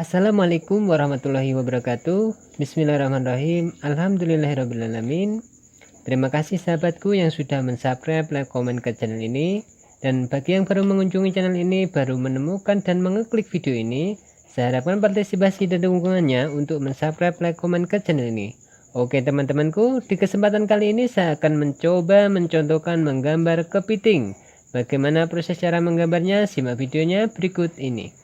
Assalamualaikum warahmatullahi wabarakatuh. Bismillahirrahmanirrahim. Alhamdulillahirrabbilalamin. Terima kasih sahabatku yang sudah mensubscribe, like, komen ke channel ini. Dan bagi yang baru mengunjungi channel ini, baru menemukan dan mengeklik video ini, saya harapkan partisipasi dan dukungannya untuk mensubscribe, like, komen ke channel ini. Oke teman-temanku, di kesempatan kali ini saya akan mencoba mencontohkan menggambar kepiting. Bagaimana proses cara menggambarnya? Simak videonya berikut ini.